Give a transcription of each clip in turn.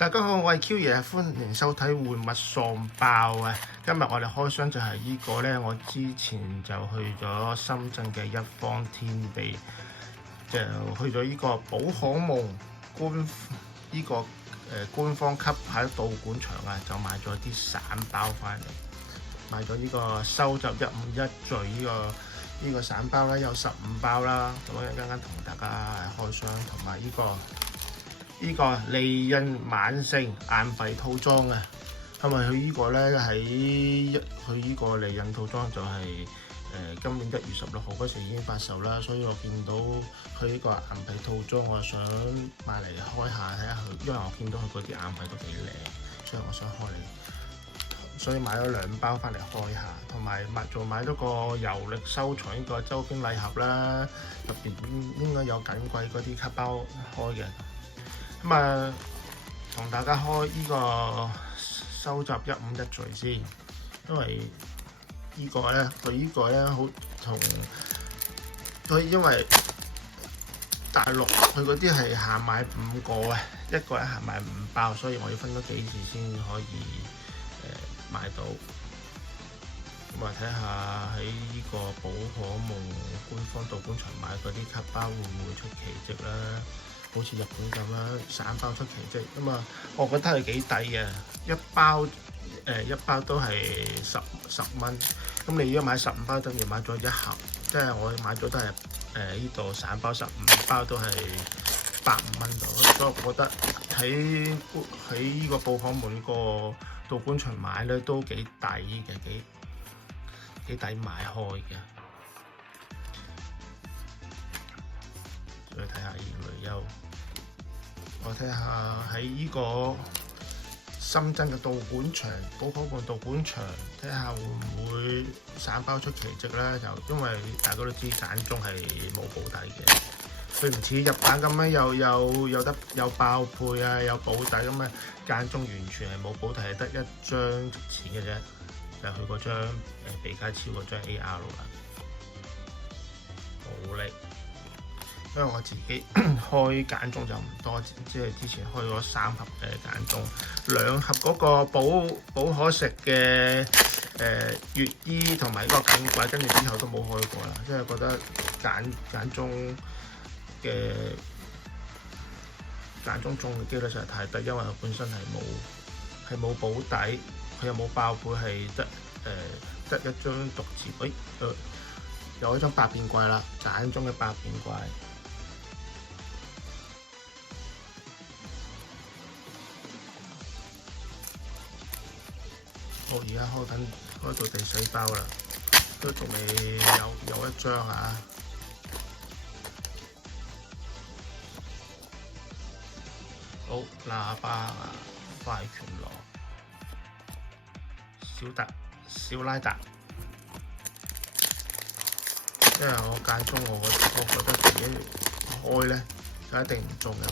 大家好，我係 Q 爺，歡迎收睇玩物喪爆啊！今日我哋開箱就係呢個呢，我之前就去咗深圳嘅一方天地，就去咗呢個寶可夢官方級喺道館場啊，就買咗啲散包翻嚟，買咗呢個收集151聚呢個散包啦，有15包啦，咁我一陣間同大家開箱，同埋呢個利刃萬聖硬幣套裝啊，因為佢呢個咧佢呢個利刃套裝就係、今年1月16號嗰時已經發售啦，所以我見到佢呢個硬幣套裝，我想買嚟開下睇下佢，因為我見到佢嗰啲硬幣都幾靚，所以我想開嚟，所以買咗2包翻嚟開下，同埋仲買咗個遊歷收藏呢個周邊禮盒啦，入邊應該有緊貴嗰啲卡包開嘅。咁啊，同大家開呢個收集151聚先，因為呢個咧，好同佢因為大陸佢嗰啲係限買5個嘅，一個人限買5包，所以我要分咗幾次先可以買到。咁啊，睇下喺呢個寶可夢官方道館場買嗰啲卡包會唔會出奇蹟啦？好似日本咁啦，散包出奇蹟咁啊！我覺得係幾抵嘅，一包都係十蚊。咁你如果買15包，等於買咗1盒，即係我買咗都係呢度散包15包都係85蚊度。所以我覺得喺呢個寶可夢個道館場買咧都幾抵嘅，幾抵買開嘅。再睇下呢類優，我睇下喺呢個深圳嘅道館場，寶可夢道館場，睇下會唔會散包出奇蹟咧？就因為大家都知簡中係冇保底嘅，佢唔似日版咁樣有爆配啊，有保底咁啊，簡中完全係冇保底，係得一張值錢嘅啫，就係佢嗰張比卡超嗰張 AR 啦，好叻！因為我自己開簡中就唔多，即係之前開咗3盒嘅簡中，2盒嗰個寶可食嘅月衣同埋呢個緊貴，跟住之後都冇開過啦，因為覺得簡中中嘅機率實在太低，因為佢本身係冇保底，佢又冇爆配，係得一張獨佔，有一張百變怪啦，簡中嘅百變怪。我而家開到第4包啦，都仲未有一張啊！好，喇叭快拳羅小拉達，因為我間中我覺得自己開咧就一定唔中嘅，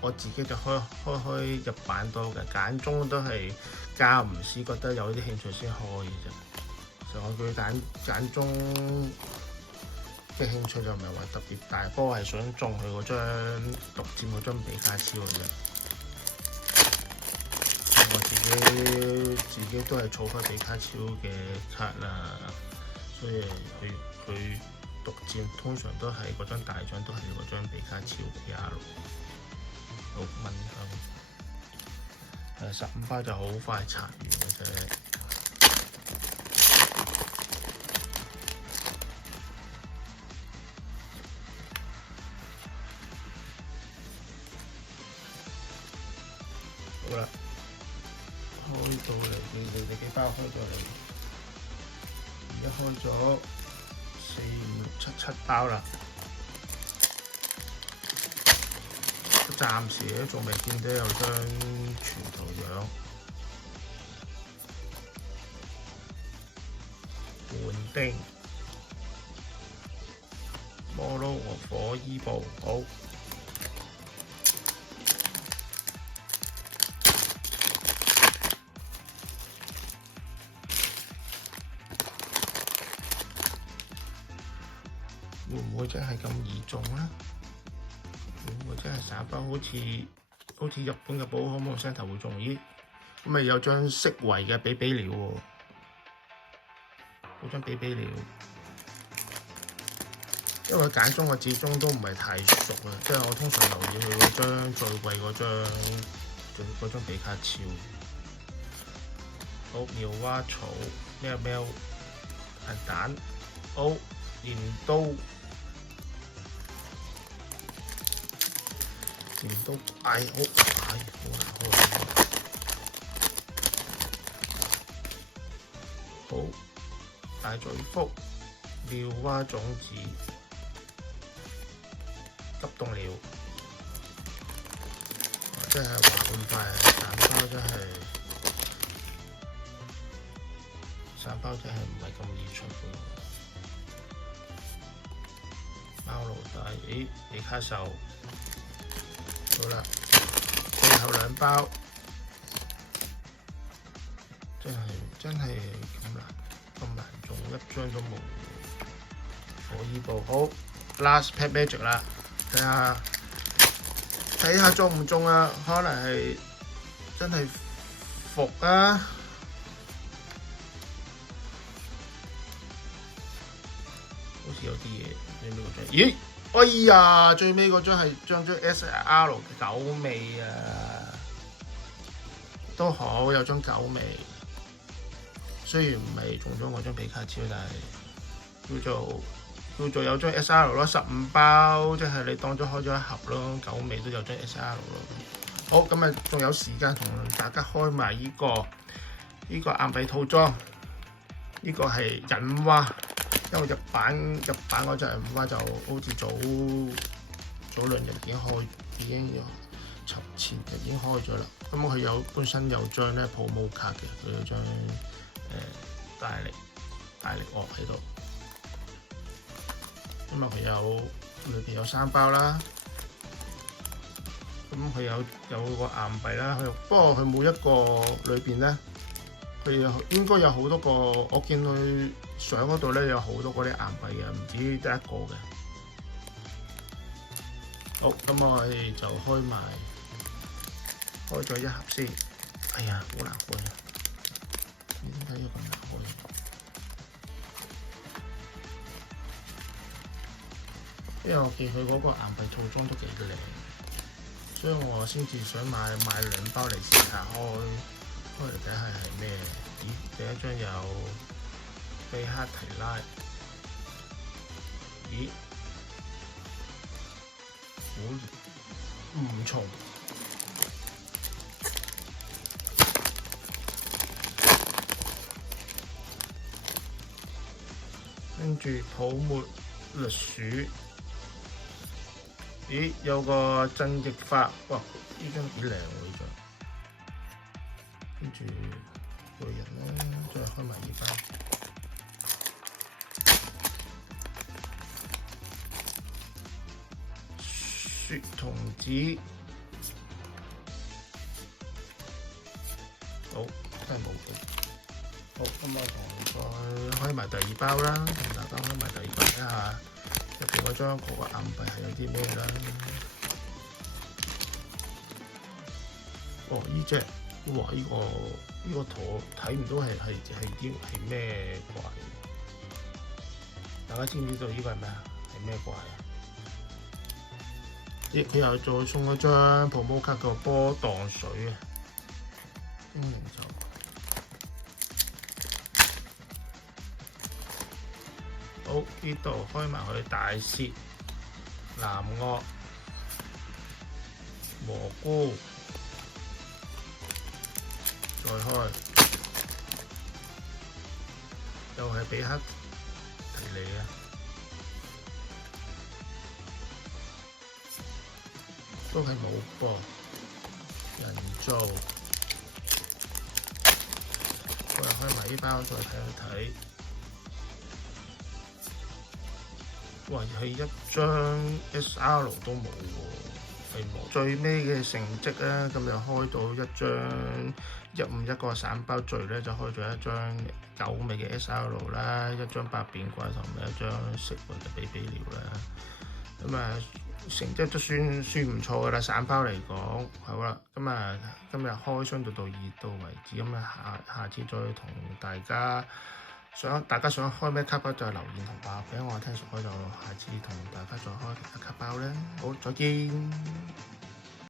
我自己就開日版多嘅，簡中都係間唔時覺得有啲興趣先開嘅啫。其實我對簡中嘅興趣就唔係話特別大，不過係想中佢嗰張獨佔嗰張比卡超嘅啫。我自己都係儲開比卡超嘅卡啦，所以佢獨佔通常都係嗰張大獎都係嗰張比卡超 AR。6蚊咁，15包就好快拆完嘅啫。好啦，開到嚟，你哋幾包開到嚟？而家開咗4、5、6、7包啦。暫時都仲未見到有張全圖樣，換丁、摩羅和火衣布，好。會唔會真係咁易中咧？會唔會或者係散包，好似日本嘅寶可夢聲頭會中。咦，咁咪有張色違嘅比比鳥喎，嗰張比比鳥。因為簡中我始終都唔係太熟啊，即係我通常留意佢嗰張最貴嗰張比卡超。好，妙蛙草，喵喵，蛋，好，鐮刀，好難開。好，大嘴福，妙蛙種子。急凍了，真係話咁快，散包真係唔係咁易出嘅。貓奴大，咦，比卡獸，好啦，最後2包，真係咁難中，一張都冇。火衣布，好 ，last pet magic 啦。睇下中唔中啊？可能係真係服啊！好似有啲嘢，最尾嗰張，咦？哎呀，最尾嗰張係張 SR 嘅狗尾啊！都好有張狗尾，雖然唔係中咗我張比卡超，但係叫做有張 SR 咯，15包，即係你當咗開咗一盒咯，狗尾都有張 SR 咯。好，咁啊，仲有時間同大家開埋呢個硬幣套裝，呢個係隱蛙，因為日版嗰隻隱蛙就好似早2日已經前日已經開咗啦。咁佢本身有張咧 promo 卡嘅，佢有張大力鱷喺度。咁啊，裏邊有3包啦，咁佢有個硬幣啦，不過佢每一個裏邊咧，佢應該有好多個，我見佢相嗰度咧有好多嗰啲硬幣嘅，唔止得一個嘅。好，咁我哋就開咗一盒先。哎呀，好難開啊！點解要咁難開？因為我見佢嗰個硬幣套裝都幾靚，所以我先至想買2包嚟試下開嚟睇下係咩。咦，第一張有菲克提拉，咦，5重，跟住泡沫栗鼠。咦，有個震翼法，哇！呢張幾靚喎呢張。跟住巨人啦，再開埋呢包。雪童子，好，真係冇嘅。好，咁我再開埋第2包啦，同大家開埋第2包睇下。入邊嗰張嗰個硬幣係有啲咩啦？哦，呢隻，哇！呢個圖睇唔到係咩怪？大家知唔知道呢個係咩啊？係咩怪啊？咦，佢又再送咗張 promo 卡個波盪水啊！英靈就〜好，呢度開埋佢大蟹、南惡、蘑菇，再開，又係比克提尼啊！都係冇噃，人造，再開埋呢包，再睇一睇。哇！係一張 SR 都冇喎，係冇。最尾嘅成績咧，咁就開到一張151個散包序咧，就開咗一張狗尾嘅 SR 啦，一張百變怪同埋一張食魂嘅比比鳥啦。咁啊，成績都算唔錯噶啦，散包嚟講。好啦，今日開箱到呢度為止，咁下次再同大家大家想開咩卡包就留言同話俾我聽，熟開就下次同大家再開其他卡包啦。好，再見。